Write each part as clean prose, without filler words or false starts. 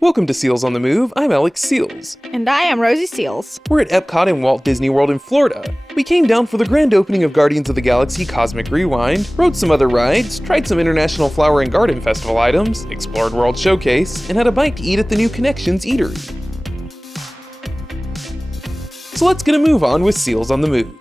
Welcome to Seals on the Move, I'm Alex Seals. And I am Rosie Seals. We're at EPCOT in Walt Disney World in Florida. We came down for the grand opening of Guardians of the Galaxy Cosmic Rewind, rode some other rides, tried some International Flower and Garden Festival items, explored World Showcase, and had a bite to eat at the new Connections Eatery. So let's get a move on with Seals on the Move.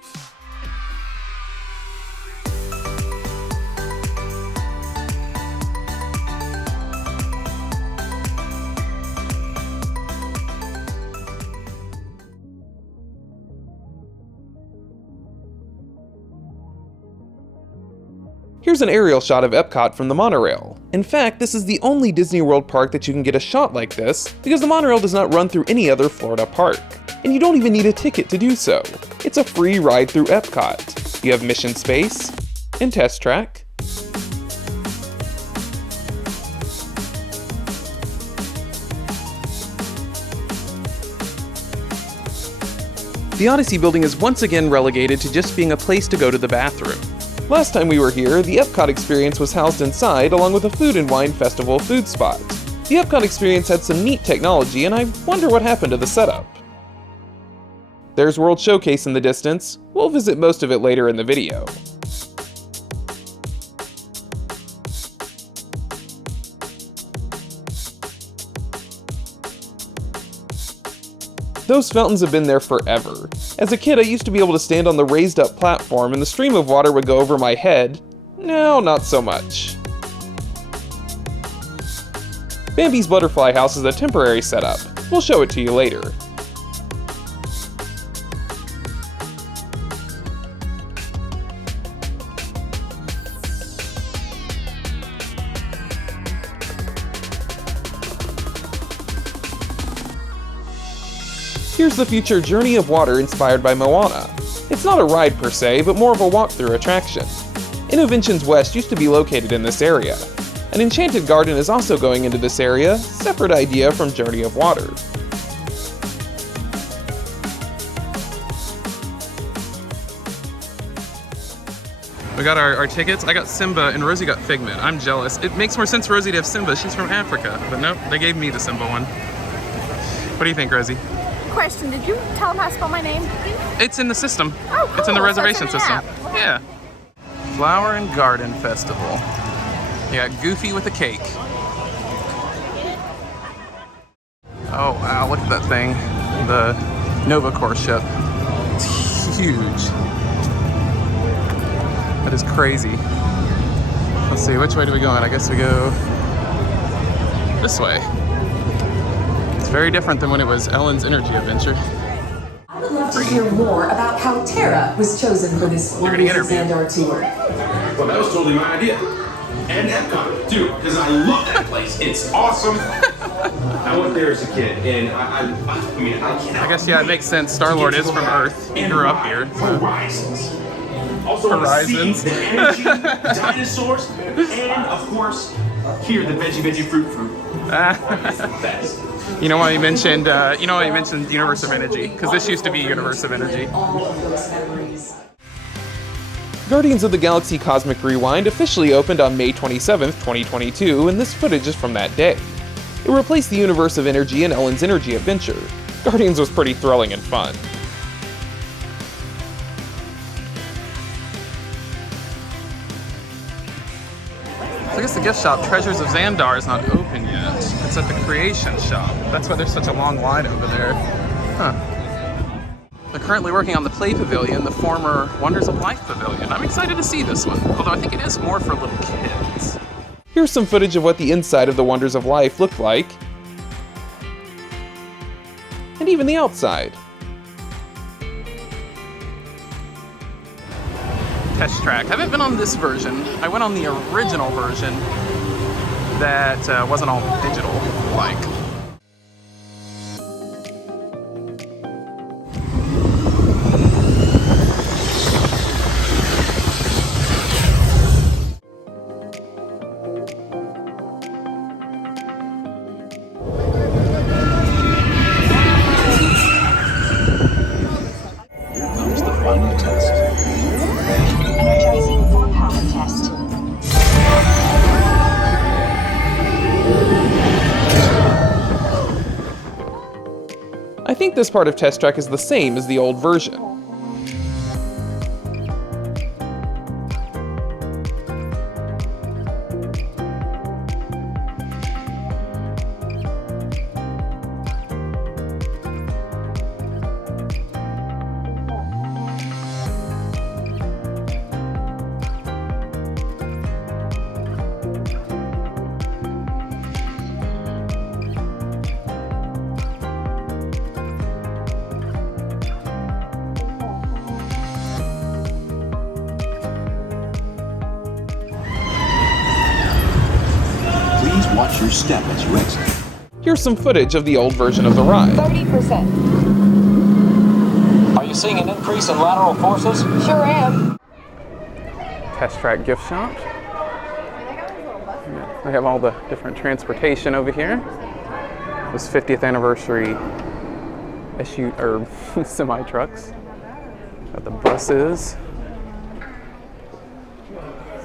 Here's an aerial shot of EPCOT from the Monorail. In fact, this is the only Disney World park that you can get a shot like this, because the Monorail does not run through any other Florida park. And you don't even need a ticket to do so. It's a free ride through EPCOT. You have Mission Space, and Test Track, the Odyssey building is once again relegated to just being a place to go to the bathroom. Last time we were here, the EPCOT experience was housed inside along with a food and wine festival food spot. The EPCOT experience had some neat technology, and I wonder what happened to the setup. There's World Showcase in the distance. We'll visit most of it later in the video. Those fountains have been there forever. As a kid, I used to be able to stand on the raised up platform and the stream of water would go over my head. Now, not so much. Bambi's butterfly house is a temporary setup. We'll show it to you later. Here's the future Journey of Water inspired by Moana. It's not a ride per se, but more of a walk-through attraction. Innoventions West used to be located in this area. An enchanted garden is also going into this area, separate idea from Journey of Water. We got our tickets. I got Simba and Rosie got Figment. I'm jealous. It makes more sense for Rosie to have Simba. She's from Africa. But nope, they gave me the Simba one. What do you think, Rosie? Question, did you tell them how to spell my name? It's in the system. Oh, cool. It's in the reservation So it's in the system. app. Yeah. Flower and Garden Festival. You got Goofy with a cake. Oh wow, look at that thing. The Nova Corps ship. It's huge. That is crazy. Let's see, which way do we go in? I guess we go this way. It's very different than when it was Ellen's Energy Adventure. I would love to hear more about how Terra was chosen for this wonderful Xandar tour. Well, that was totally my idea. And EPCOT, too, because I love that place. It's awesome. I went there as a kid, and I mean, I can't. I guess, yeah, it makes sense. Star-Lord is from Earth. He grew up here. So. Horizons. Also, Horizons. The energy, dinosaurs, and, of course, here, the veggie fruit. That's the best. You know why you mentioned Universe of Energy? Because this used to be Universe of Energy. Guardians of the Galaxy Cosmic Rewind officially opened on May 27th, 2022, and this footage is from that day. It replaced the Universe of Energy and Ellen's Energy Adventure. Guardians was pretty thrilling and fun. I guess the gift shop, Treasures of Xandar, is not open yet. It's at the Creation Shop. That's why there's such a long line over there. Huh. They're currently working on the Play Pavilion, the former Wonders of Life Pavilion. I'm excited to see this one, although I think it is more for little kids. Here's some footage of what the inside of the Wonders of Life looked like. And even the outside. Test Track. I haven't been on this version. I went on the original version that wasn't all digital like. Comes the final test. Energizing for power test. this part of Test Track is the same as the old version. Watch your step as you exit. Here's some footage of the old version of the ride. 30%. Are you seeing an increase in lateral forces? Sure am. Test Track gift shop. They have all the different transportation over here. This 50th anniversary semi trucks. Got the buses.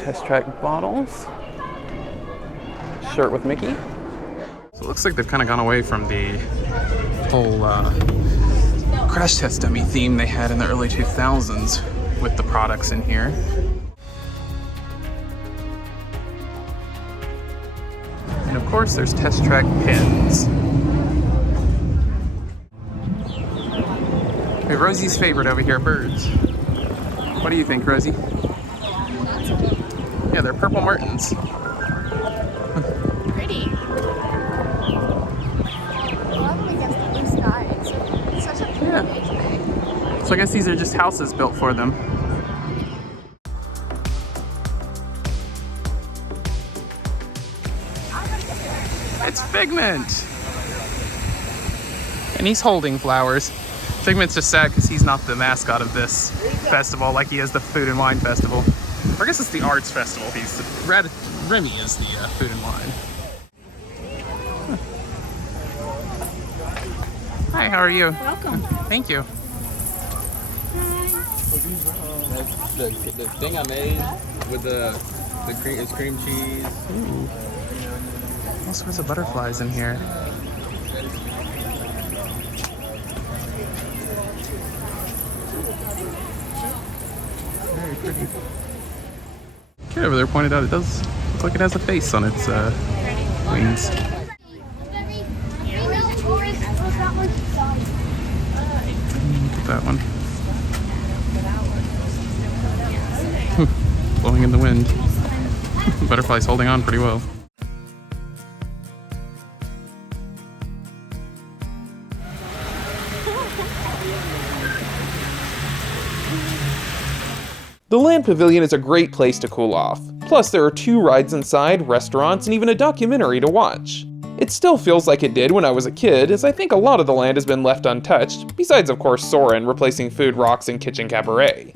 Test Track bottles. Shirt with Mickey. So it looks like they've kind of gone away from the whole crash test dummy theme they had in the early 2000s with the products in here. And of course there's Test Track pins. We have Rosie's favorite over here, birds. What do you think, Rosie? Yeah, they're purple martins. Pretty. Lovely against the blue sky. It's such a pretty day today. So I guess these are just houses built for them. It's Figment! And he's holding flowers. Figment's just sad because he's not the mascot of this festival like he is the Food and Wine Festival. Or I guess it's the Arts Festival. Remy is the Food and Wine. Hi, how are you? Welcome. Thank you. The thing I made with the cream cheese. Ooh. All sorts of butterflies in here. Very pretty. Kid over there pointed out it does look like it has a face on its wings. That one. Blowing in the wind. Butterfly's holding on pretty well. The Land Pavilion is a great place to cool off. Plus, there are 2 rides inside, restaurants, and even a documentary to watch. It still feels like it did when I was a kid, as I think a lot of the land has been left untouched, besides of course Soarin' replacing Food Rocks and Kitchen Cabaret.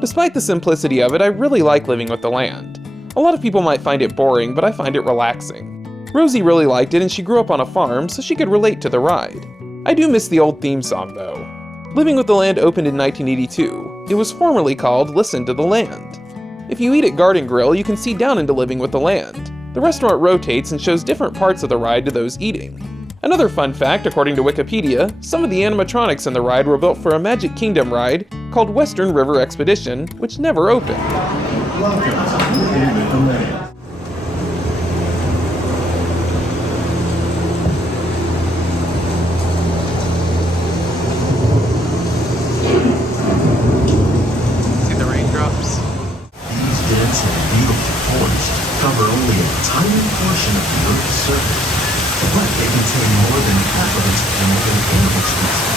Despite the simplicity of it, I really like living with the land. A lot of people might find it boring, but I find it relaxing. Rosie really liked it and she grew up on a farm, so she could relate to the ride. I do miss the old theme song though. Living with the Land opened in 1982. It was formerly called Listen to the Land. If you eat at Garden Grill, you can see down into Living with the Land. The restaurant rotates and shows different parts of the ride to those eating. Another fun fact, according to Wikipedia, some of the animatronics in the ride were built for a Magic Kingdom ride called Western River Expedition, which never opened. Welcome to Living with the Land. See the raindrops? These dense and beautiful forests cover only a tiny portion of the Earth's surface, but they contain more than half of its plant and animal species.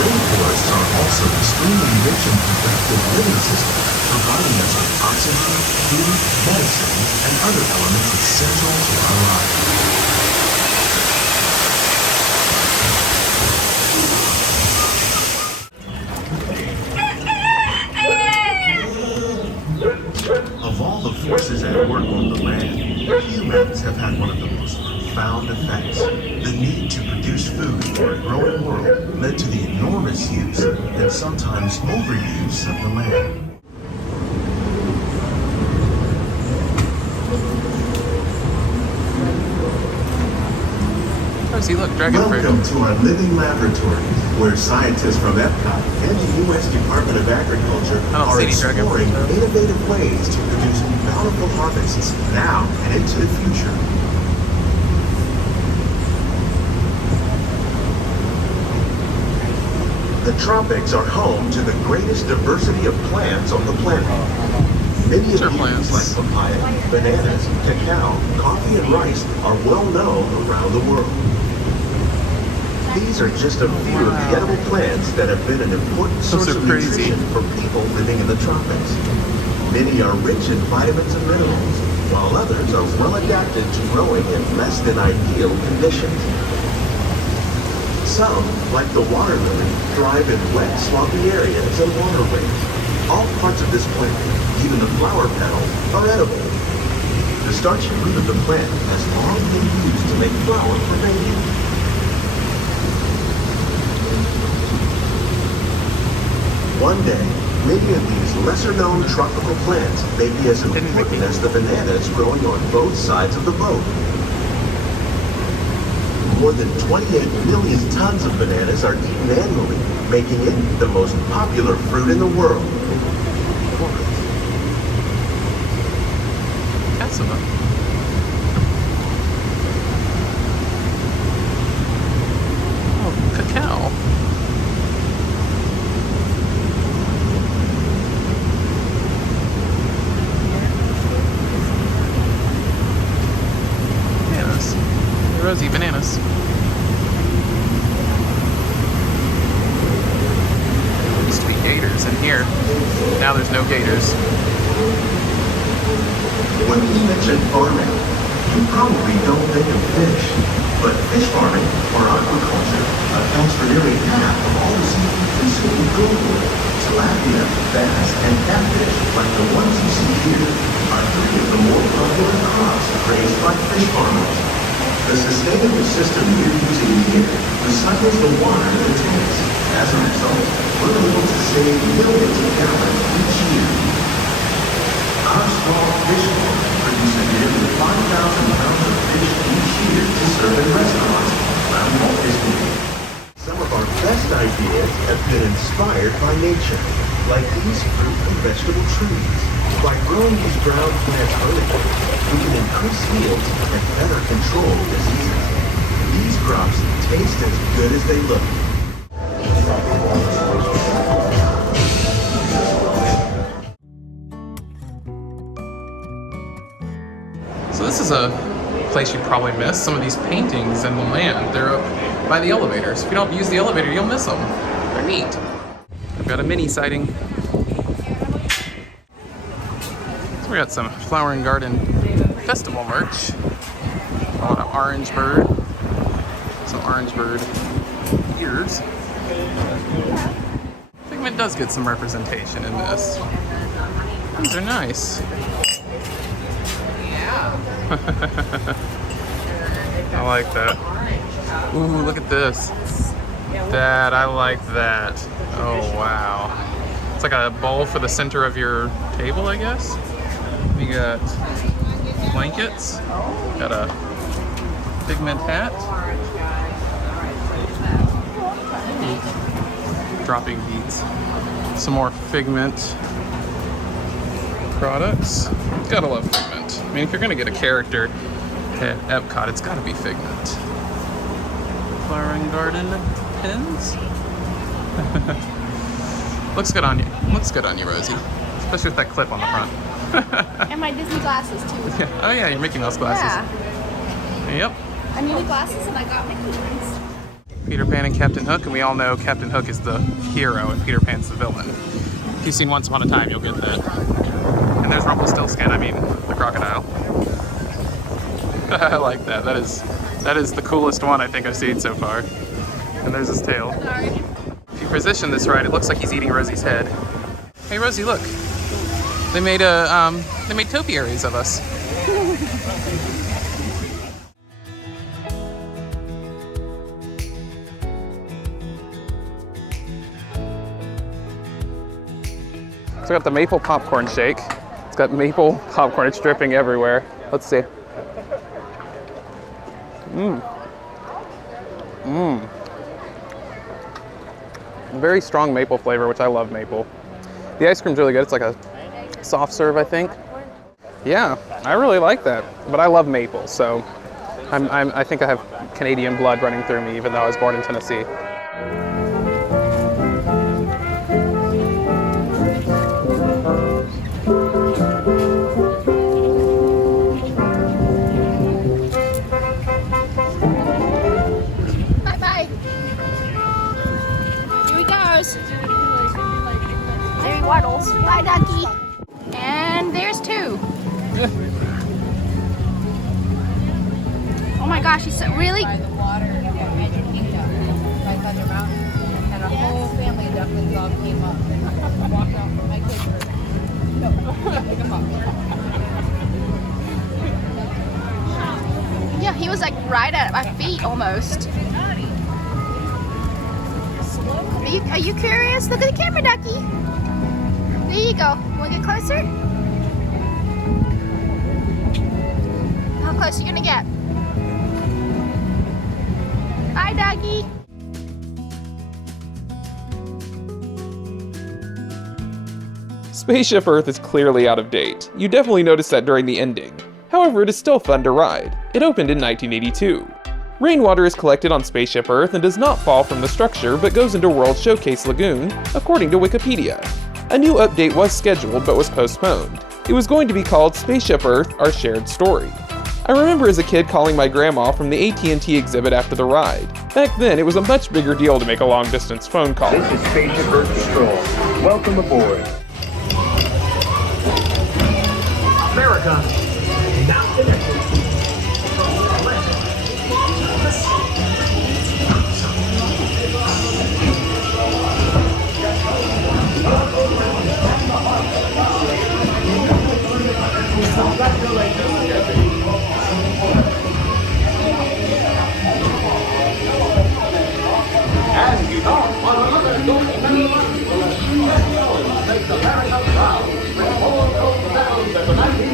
Rainforests are also extremely rich and productive living systems, providing us with oxygen, food, medicine, and other elements essential to our lives. Of all the forces at work on the land, humans have had one of the most profound effects. The need to produce food for a growing world led to the enormous use and sometimes overuse of the land. Rosie, look, dragon fruit. Welcome to our living laboratory, where scientists from EPCOT and the U.S. Department of Agriculture I don't are see any dragon fruit, exploring though. innovative ways to produce bountiful harvests now and into the future. The tropics are home to the greatest diversity of plants on the planet. Many of Sure, these, plants. like papaya, bananas, cacao, coffee, and rice, are well known around the world. These are just a few of the edible plants that have been an important source are of crazy. nutrition for people living in the tropics. Many are rich in vitamins and minerals, while others are well adapted to growing in less than ideal conditions. Some, like the water lily, thrive in wet, swampy areas and waterways. All parts of this plant, even the flower petals, are edible. The starchy root of the plant has long been used to make flour for baking. One day, many of these lesser-known tropical plants may be as important as the bananas growing on both sides of the boat. More than 28 million tons of bananas are eaten annually, making it the most popular fruit in the world. That's enough. Oh, cacao. Bananas. Hey, Rosie, bananas. There used to be gators in here. Now there's no gators. When we mention farming, you probably don't think of fish, but fish farming, or aquaculture, accounts for nearly half of all the seafood consumed globally. Tilapia, bass, and catfish, like the ones you see here, are three of the more popular crops raised by fish farmers. The sustainable system we're using here recycles the water in the tanks. As a result, we're able to save millions of gallons each year. Our small fish farm produces nearly 5,000 pounds of fish each year to serve in restaurants around Walt Disney World. Some of our best ideas have been inspired by nature, like these fruit and vegetable trees. By growing these ground plants vertically, we can increase yields and better control diseases. These crops taste as good as they look. So this is a place you probably miss. Some of these paintings in the land, they're up by the elevators. If you don't use the elevator, you'll miss them. They're neat. I've got a mini sighting. So we got some Flower and Garden Festival merch. A lot of orange bird. Some orange bird ears. Figment does get some representation in this. These are nice. I like that. Ooh, look at this. Dad, I like that. Oh, wow. It's like a bowl for the center of your table, I guess. We got blankets. Got a Figment hat. Dropping beads. Some more Figment products. Gotta love Figment. I mean, if you're gonna get a character at EPCOT, it's gotta be Figment. Flower and Garden pins. Looks good on you. Looks good on you, Rosie. Especially with that clip on the front. And my Disney glasses too. Oh yeah, your Mickey Mouse glasses. Yeah. Yep. I needed glasses and I got Mickey ones. Peter Pan and Captain Hook, and we all know Captain Hook is the hero and Peter Pan's the villain. If you've seen Once Upon a Time, you'll get that. And there's Rumpelstiltskin, I mean, the crocodile. I like that. That is the coolest one I think I've seen so far. And there's his tail. Sorry. If you position this right, it looks like he's eating Rosie's head. Hey Rosie, look. They made topiaries of us. So I got the maple popcorn shake. It's got maple popcorn. It's dripping everywhere. Let's see. Very strong maple flavor, which I love maple. The ice cream's really good. It's like a soft serve, I think. Yeah, I really like that, but I love maple, so I think I have Canadian blood running through me, even though I was born in Tennessee. Bye-bye. Here he goes. There he waddles. Bye, ducky. And there's two. Oh my gosh, he's so really. By the water and Magic Kingdom, by Thunder Mountain, and a whole family of ducklings all came up and walked out. My kids were, no, pick them up. Yeah, he was like right at my feet almost. Are you curious? Look at the camera, ducky. There you go. Want to get closer? How close are you gonna get? Hi, doggy. Spaceship Earth is clearly out of date. You definitely noticed that during the ending. However, it is still fun to ride. It opened in 1982. Rainwater is collected on Spaceship Earth and does not fall from the structure but goes into World Showcase Lagoon, according to Wikipedia. A new update was scheduled but was postponed. It was going to be called Spaceship Earth: Our Shared Story. I remember as a kid calling my grandma from the AT&T exhibit after the ride. Back then, it was a much bigger deal to make a long-distance phone call. This is Spaceship Earth Patrol. Welcome aboard. America, now connected.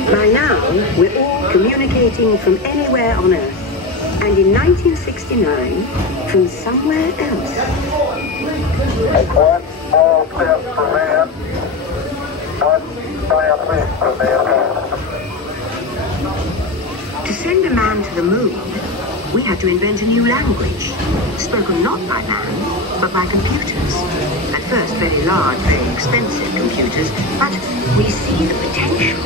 By now, we're all communicating from anywhere on Earth. And in 1969, from somewhere else. One small step for man, one giant leap for mankind. To send a man to the moon, we had to invent a new language, spoken not by man, but by computers. At first, very large, very expensive computers, but we see the potential.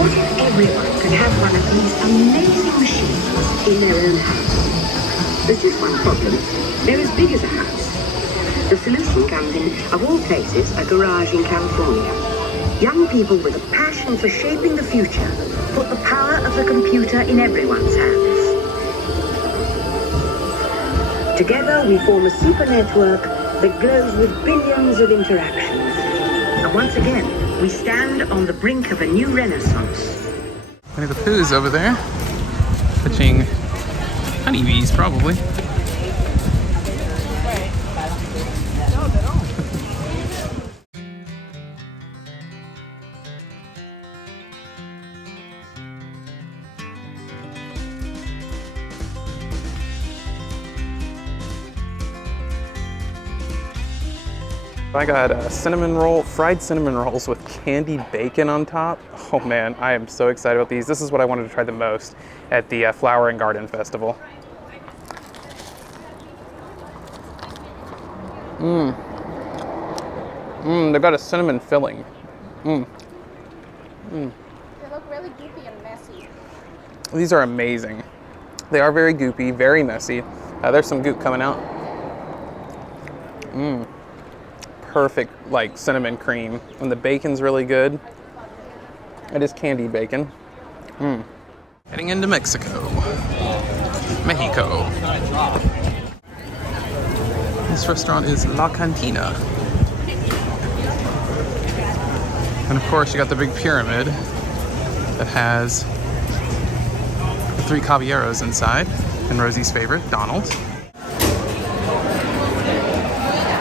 What if everyone could have one of these amazing machines in their own house? There's just one problem. They're as big as a house. The solution comes in, of all places, a garage in California. Young people with a passion for shaping the future put the power of the computer in everyone's hands. Together we form a super network that glows with billions of interactions. And once again, we stand on the brink of a new renaissance. Winnie the Pooh's over there, fetching honeybees, probably. I got a cinnamon roll, fried cinnamon rolls with candied bacon on top. Oh man, I am so excited about these. This is what I wanted to try the most at the Flower and Garden Festival. They've got a cinnamon filling. They look really goopy and messy. These are amazing. They are very goopy, very messy. There's some goop coming out. Perfect, like cinnamon cream, and the bacon's really good. It is candied bacon. Heading into Mexico. This restaurant is La Cantina. And of course you got the big pyramid that has the 3 caballeros inside, and Rosie's favorite, Donald.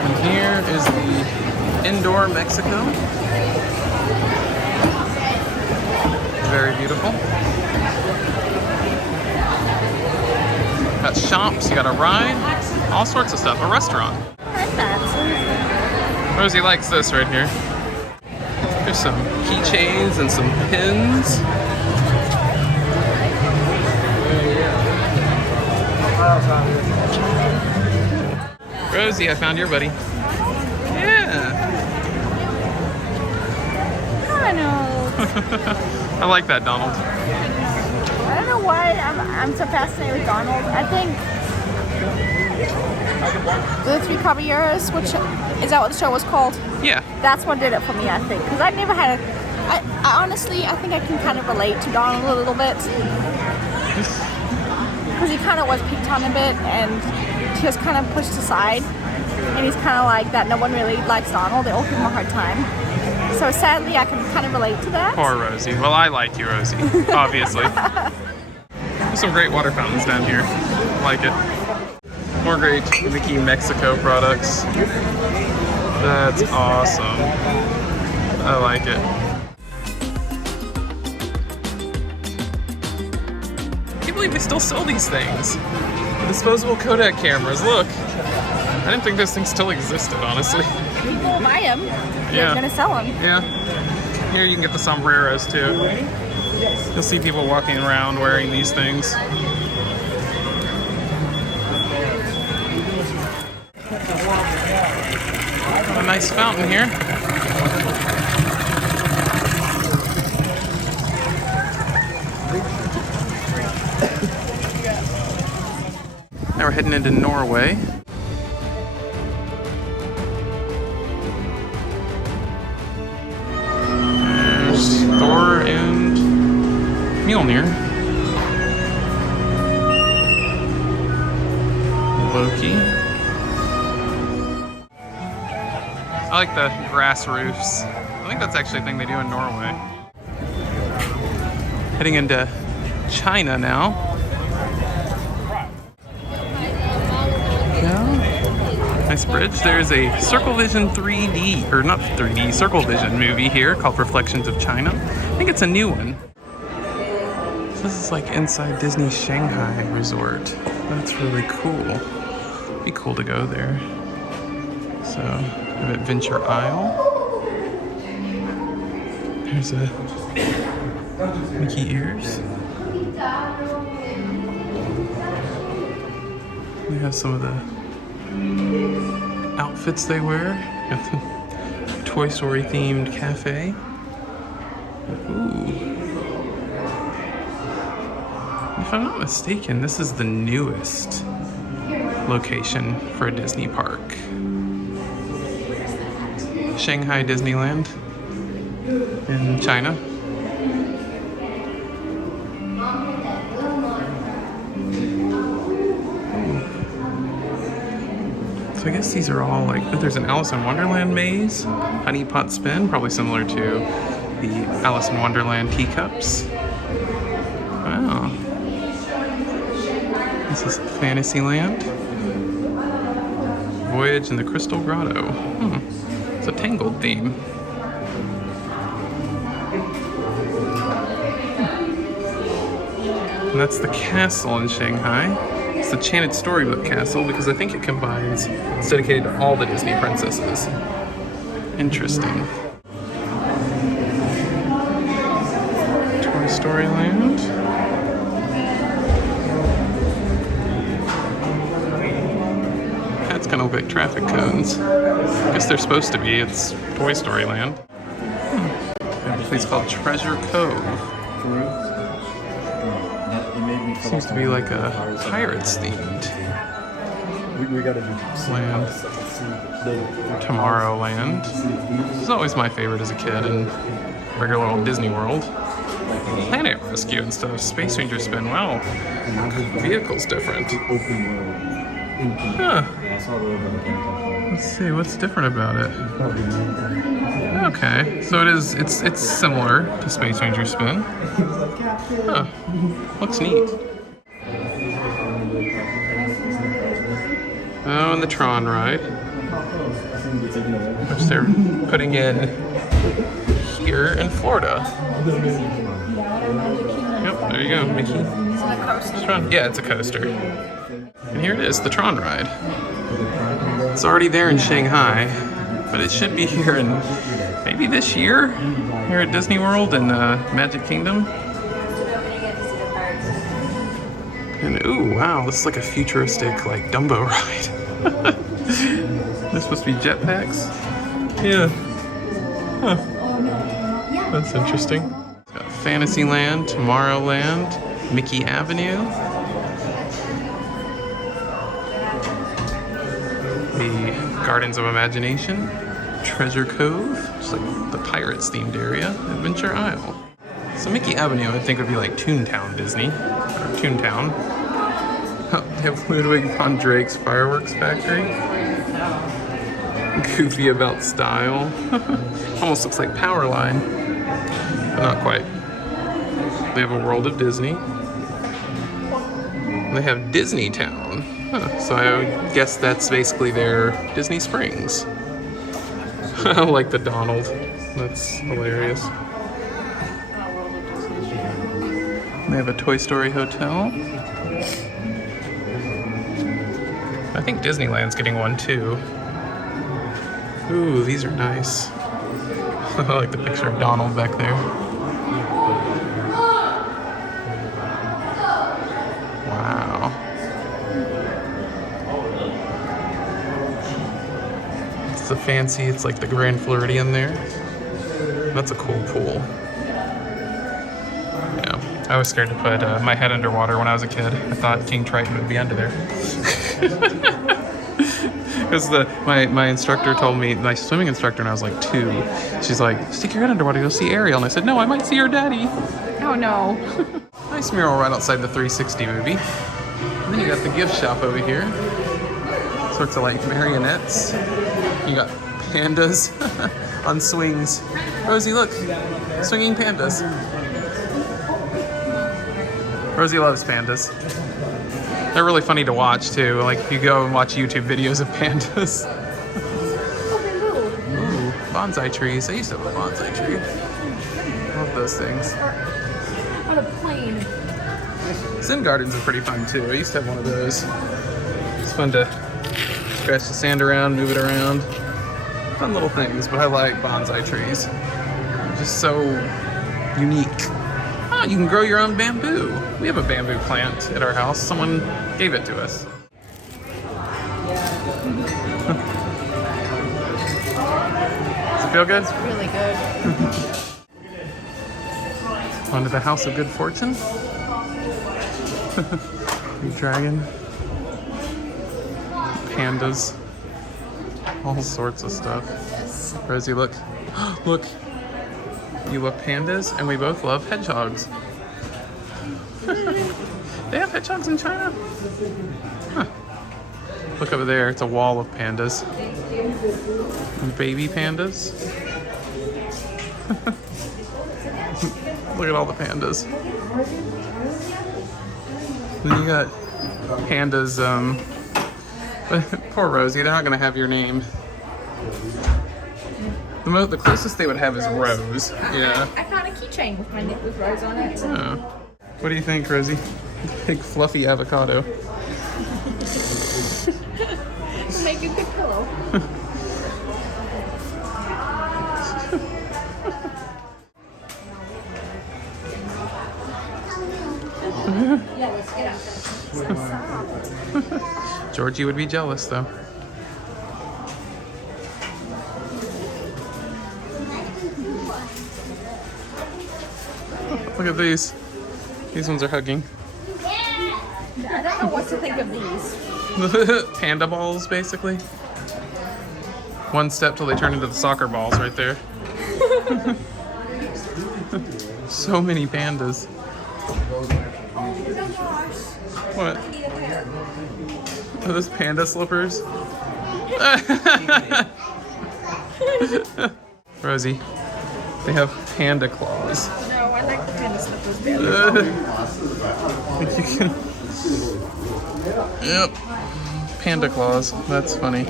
And here is the Indoor Mexico. Very beautiful. Got shops, you got a ride, all sorts of stuff. A restaurant. Rosie likes this right here. There's some keychains and some pins. Rosie, I found your buddy. Yeah. Donald. I like that, Donald. I don't know why I'm so fascinated with Donald. I think the Three Caballeros, which is that what the show was called? Yeah. That's what did it for me, I think. Because I never had a... I honestly, I think I can kind of relate to Donald a little bit. Because he kind of was picked on a bit and he was kind of pushed aside. And he's kind of like that. No one really likes Donald. They all give him a hard time. So sadly, I can kind of relate to that. Poor Rosie. Well, I like you, Rosie, obviously. There's some great water fountains down here. Like it. More great Mickey Mexico products. That's awesome. I like it. I can't believe they still sell these things. The disposable Kodak cameras, look. I didn't think those things still existed, honestly. People will buy them. Yeah. They're gonna sell them. Yeah. Here you can get the sombreros too. You'll see people walking around wearing these things. Got a nice fountain here. Now we're heading into Norway. There's Thor and Mjolnir. Loki. I like the grass roofs. I think that's actually a thing they do in Norway. Heading into China now. Nice bridge. There's a Circle Vision 3D, or not 3D, Circle Vision movie here called Reflections of China. I think it's a new one. So this is like inside Disney Shanghai Resort. That's really cool. It'd be cool to go there. So, we have Adventure Isle. There's a Mickey ears. We have some of the outfits they wear. Got the Toy Story themed cafe. Ooh. If I'm not mistaken, this is the newest location for a Disney park. Shanghai Disneyland in China. So I guess these are all like, there's an Alice in Wonderland maze, Honey Pot Spin, probably similar to the Alice in Wonderland teacups. Wow. This is Fantasyland. Voyage in the Crystal Grotto. It's a Tangled theme. And that's the castle in Shanghai. It's the Enchanted Storybook Castle because I think it combines, it's dedicated to all the Disney princesses. Interesting. Toy Story Land. That's kind of like traffic cones. I guess they're supposed to be. It's Toy Story Land. There's a place called Treasure Cove. Seems to be like a Pirates themed land. Tomorrowland. This is always my favorite as a kid in regular old Disney World. Planet Rescue and stuff. Space Ranger Spin. Wow. Vehicle's different. Huh. Let's see, what's different about it? Okay, so it's similar to Space Ranger Spin. Huh. Looks neat. Oh, and the Tron ride, which they're putting in here in Florida. Yep, there you go, Mickey. Tron. Yeah, it's a coaster. And here it is, the Tron ride. It's already there in Shanghai, but it should be here in maybe this year, here at Disney World in Magic Kingdom. And ooh, wow, this is like a futuristic, like, Dumbo ride. This supposed to be jetpacks? Yeah. Huh. That's interesting. It's got Fantasyland, Tomorrowland, Mickey Avenue. The Gardens of Imagination, Treasure Cove, which is like the Pirates themed area, Adventure Isle. So Mickey Avenue, I think, would be like Toontown Disney, or Toontown. Oh, they have Ludwig von Drake's Fireworks Factory. Goofy about style. Almost looks like Powerline, but not quite. They have a World of Disney. They have Disney Town. Huh, so I would guess that's basically their Disney Springs. I like the Donald. That's hilarious. They have a Toy Story hotel. I think Disneyland's getting one too. Ooh, these are nice. I like the picture of Donald back there. Wow. It's the fancy, it's like the Grand Floridian there. That's a cool pool. Yeah, I was scared to put my head underwater when I was a kid. I thought King Triton would be under there. Because my instructor told me, my swimming instructor when I was like 2, she's like, stick your head underwater, you'll see Ariel. And I said, no, I might see your daddy. Oh no. Nice mural right outside the 360 movie. And then you got the gift shop over here. Sorts of like marionettes. You got pandas on swings. Rosie, look, swinging pandas. Rosie loves pandas. They're really funny to watch too. Like if you go and watch YouTube videos of pandas. Ooh, bonsai trees. I used to have a bonsai tree. Love those things. On a plane. Zen Gardens are pretty fun too. I used to have one of those. It's fun to scratch the sand around, move it around. Fun little things, but I like bonsai trees. They're just so unique. Oh, you can grow your own bamboo. We have a bamboo plant at our house. Someone gave it to us. Does it feel good? It's really good. On to the House of Good Fortune. Big dragon. Pandas. All sorts of stuff. Yes. Rosie, look. Look. You love pandas, and we both love hedgehogs. They have hedgehogs in China? Huh. Look over there, it's a wall of pandas. And baby pandas. Look at all the pandas. Then you got pandas, poor Rosie, they're not gonna have your name. The closest they would have is Rose. Yeah. I found a keychain with with Rose on it. Oh. What do you think, Rosie? Big fluffy avocado. Make a good pillow. Yeah, let's get up. Georgie would be jealous, though. Look at these. These ones are hugging. I don't know what to think of these. Panda balls, basically. One step till they turn into the soccer balls right there. So many pandas. What? Are those panda slippers? Rosie, they have panda claws. No, I like the panda slippers better. Yep. panda claws. That's funny.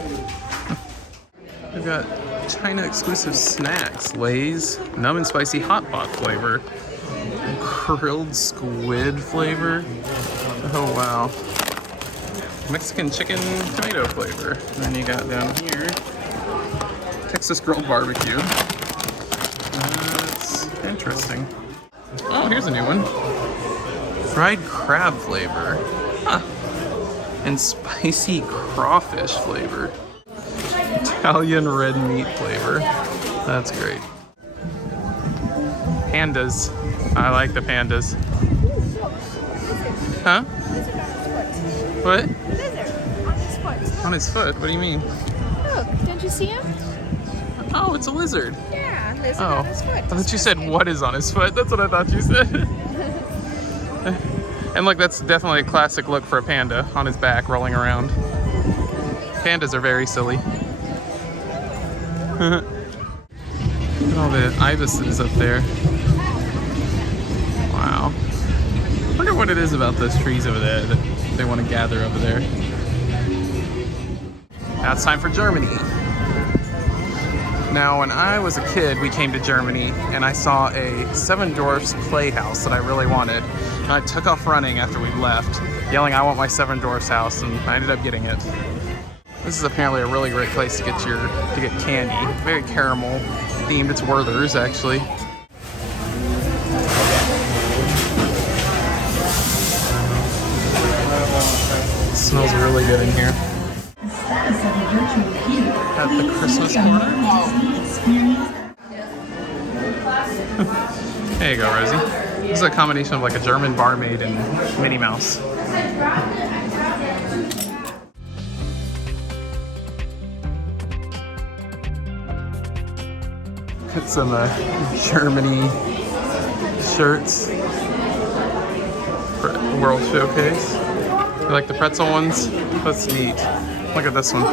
We've got China exclusive snacks. Lay's numb and spicy hot pot flavor. Grilled squid flavor. Oh wow. Mexican chicken tomato flavor. And then you got down here Texas grilled barbecue. That's interesting. Oh, here's a new one. Fried crab flavor. Huh. And spicy crawfish flavor. Italian red meat flavor. That's great. Pandas. I like the pandas. Huh? What? Lizard on his foot. On his foot? What do you mean? Look, don't you see him? Oh, it's a lizard. Yeah, lizard Oh, on his foot. I thought you said what is on his foot. That's what I thought you said. And look, that's definitely a classic look for a panda on his back rolling around. Pandas are very silly. Look at all the ibises up there. Wow. I wonder what it is about those trees over there that they want to gather over there. Now it's time for Germany. Now, when I was a kid, we came to Germany and I saw a Seven Dwarfs playhouse that I really wanted. And I took off running after we left, yelling, "I want my Seven Dwarfs house," and I ended up getting it. This is apparently a really great place to get candy. Very caramel themed. It's Werther's, actually. It smells really good in here. At the Christmas corner. There you go, Rosie. This is a combination of like a German barmaid and Minnie Mouse. Got some Germany shirts for World Showcase. You like the pretzel ones? That's neat. Look at this one.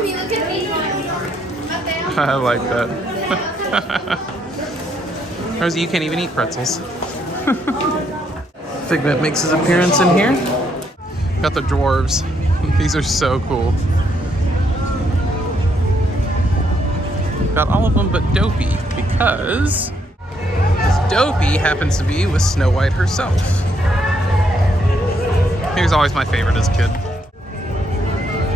I like that. Rosie, you can't even eat pretzels. Figment makes his appearance in here. Got the dwarves. These are so cool. Got all of them but Dopey, because Dopey happens to be with Snow White herself. He was always my favorite as a kid.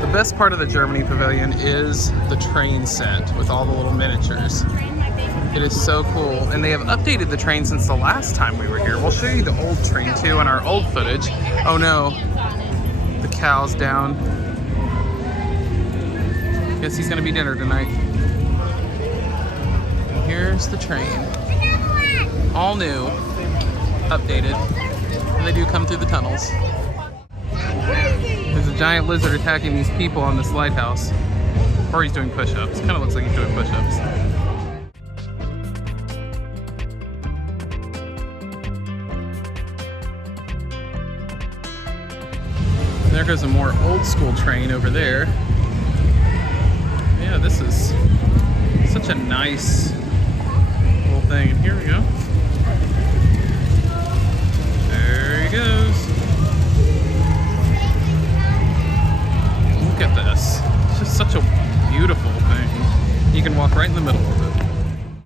The best part of the Germany Pavilion is the train set with all the little miniatures. It is so cool, and they have updated the train since the last time we were here. We'll show you the old train too in our old footage. Oh no, the cow's down. Guess he's gonna be dinner tonight. And here's the train. All new, updated, and they do come through the tunnels. There's a giant lizard attacking these people on this lighthouse. Or he's doing push-ups. Kind of looks like he's doing push-ups. There goes a more old school train over there. Yeah, this is such a nice little thing. And here we go. There he goes. Look at this. It's just such a beautiful thing. You can walk right in the middle of it.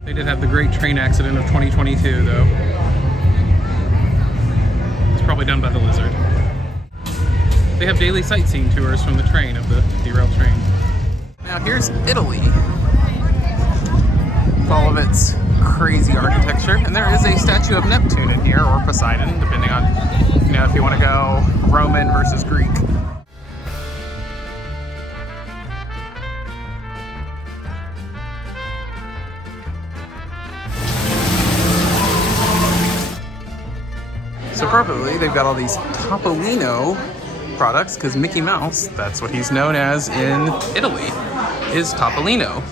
They did have the great train accident of 2022 though. It's probably done by the lizard. They have daily sightseeing tours from the train, of the derailed train. Now here's Italy. With all of its crazy architecture. And there is a statue of Neptune in here, or Poseidon, depending on, you know, if you want to go Roman versus Greek. So appropriately, they've got all these Topolino products, because Mickey Mouse, that's what he's known as in Italy, is Topolino.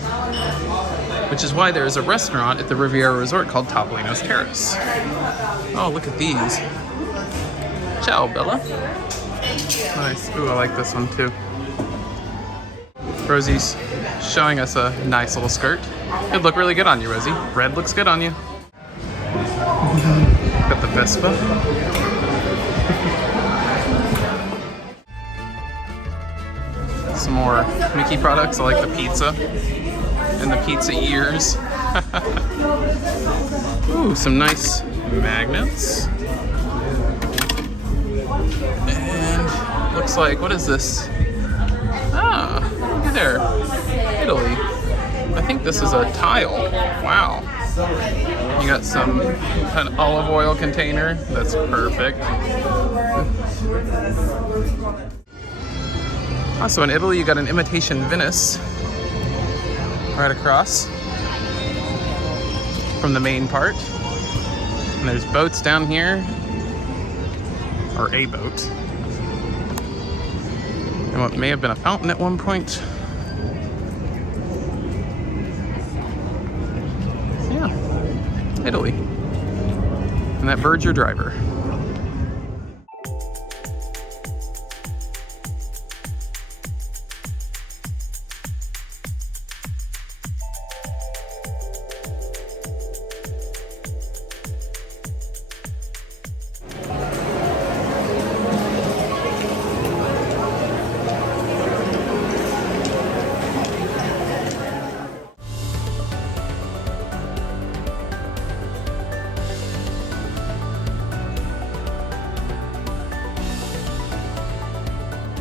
Which is why there's a restaurant at the Riviera Resort called Topolino's Terrace. Oh, look at these. Ciao, Bella. Nice. Ooh, I like this one too. Rosie's showing us a nice little skirt. It'd look really good on you, Rosie. Red looks good on you. Got the Vespa. Some more Mickey products. I like the pizza and the pizza ears. Ooh, some nice magnets. And looks like, what is this? Ah, look there, Italy. I think this is a tile. Wow. You got an olive oil container. That's perfect. Also in Italy, you got an imitation Venice right across from the main part. And there's boats down here, or a boat. And what may have been a fountain at one point. Yeah, Italy. And that bird's your driver.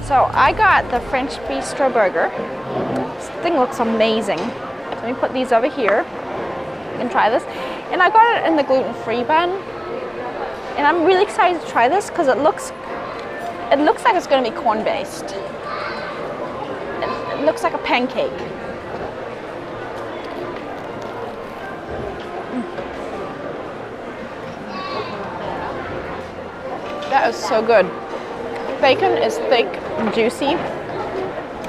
So I got the French Bistro Burger. This thing looks amazing. So let me put these over here. You can try this. And I got it in the gluten-free bun. And I'm really excited to try this because it looks like it's going to be corn-based. It looks like a pancake. That is so good. Bacon is thick and juicy,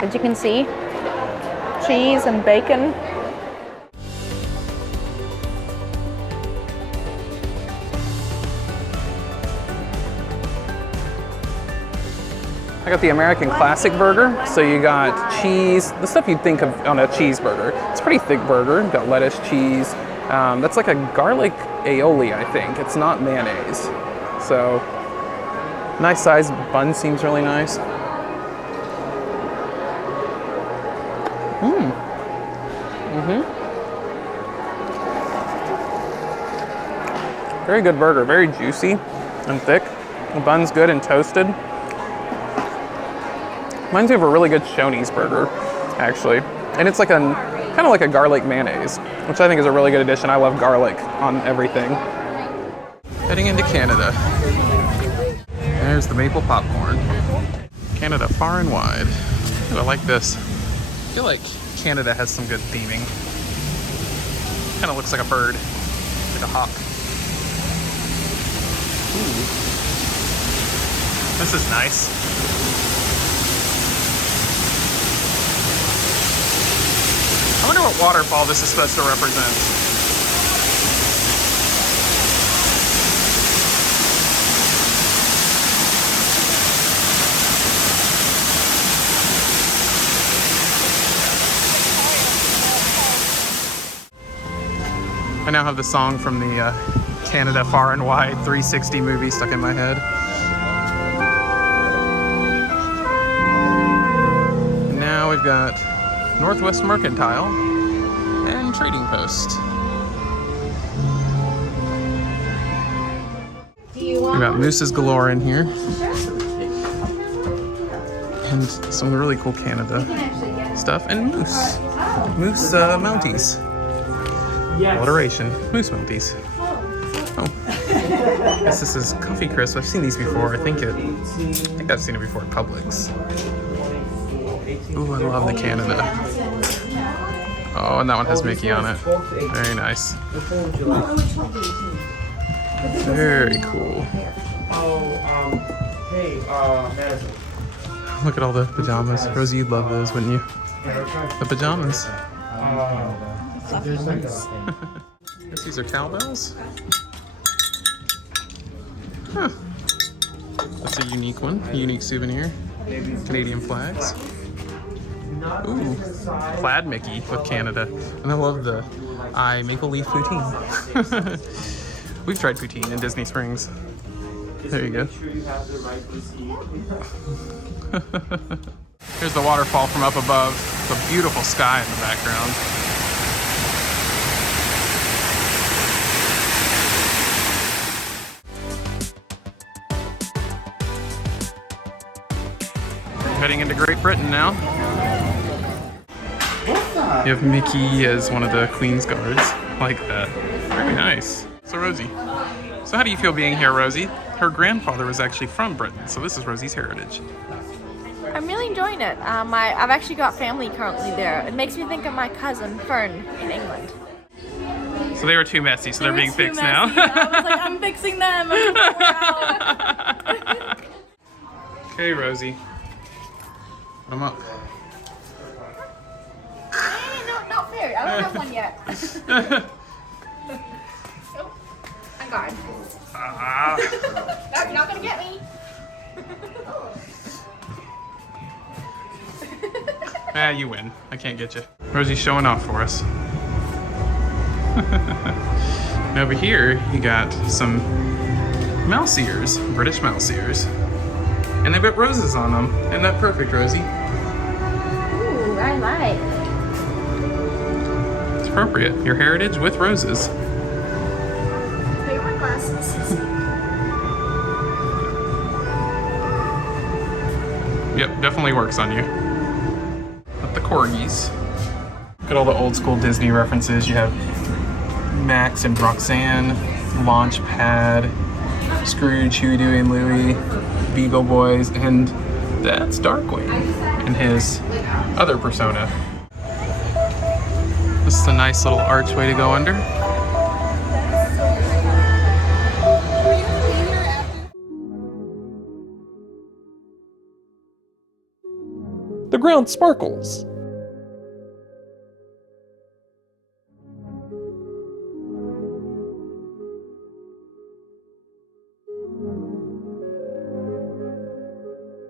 as you can see. Cheese and bacon. I got the American Classic Burger. So you got cheese, the stuff you'd think of on a cheeseburger. It's a pretty thick burger. You got lettuce, cheese. That's like a garlic aioli, I think. It's not mayonnaise. So, nice size bun, seems really nice. Very good burger, very juicy and thick. The bun's good and toasted. Reminds me of a really good Shoney's burger, actually. And it's like kind of like a garlic mayonnaise, which I think is a really good addition. I love garlic on everything. Heading into Canada. There's the maple popcorn. Canada far and wide. Ooh, I like this. I feel like Canada has some good theming. Kind of looks like a bird, like a hawk. Ooh. This is nice. I wonder what waterfall this is supposed to represent. I now have the song from the Canada Far and Wide 360 movie stuck in my head. And now we've got Northwest Mercantile and Trading Post. We've got mooses galore in here. And some really cool Canada stuff. And moose. Moose Mounties. Alliteration. Moose Mounties. Oh. I guess this is Coffee Crisp. I've seen these before. I think I've seen it before at Publix. Ooh, I love the Canada. Oh, and that one has Mickey on it. Very nice. Very cool. Look at all the pajamas. Rosie, you'd love those, wouldn't you? The pajamas. Guess these are cowbells? Huh. That's a unique one. A unique souvenir. Canadian flags. Ooh, plaid Mickey with Canada. And I love the maple leaf poutine. We've tried poutine in Disney Springs. There you go. Here's the waterfall from up above. The beautiful sky in the background. Heading into Great Britain now. You have Mickey as one of the Queen's Guards. Like that. Very nice. So Rosie. So how do you feel being here, Rosie? Her grandfather was actually from Britain, so this is Rosie's heritage. I'm really enjoying it. I've actually got family currently there. It makes me think of my cousin, Fern, in England. So they were too messy, so they're being fixed now. I was like, I'm fixing them. Okay, Rosie. Put them up. Not fair. I don't have one yet. Oh, I'm guard. No, you're not gonna get me. You win. I can't get you. Rosie's showing off for us. And over here, you got some mouse ears, British mouse ears. And they've got roses on them. Isn't that perfect, Rosie? Ooh, I like. It's appropriate. Your heritage with roses. Take my glasses. Yep, definitely works on you. But the corgis. Look at all the old school Disney references. You have Max and Roxanne, Launchpad, Scrooge, Huey, Dewey, and Louie, Beagle Boys, and that's Darkwing and his other persona. This is a nice little archway to go under. The ground sparkles.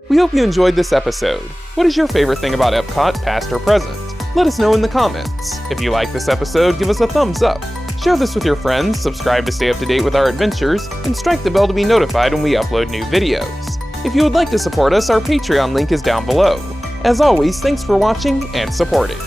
We hope you enjoyed this episode. What is your favorite thing about Epcot, past or present? Let us know in the comments. If you like this episode, give us a thumbs up. Share this with your friends, subscribe to stay up to date with our adventures, and strike the bell to be notified when we upload new videos. If you would like to support us, our Patreon link is down below. As always, thanks for watching and supporting.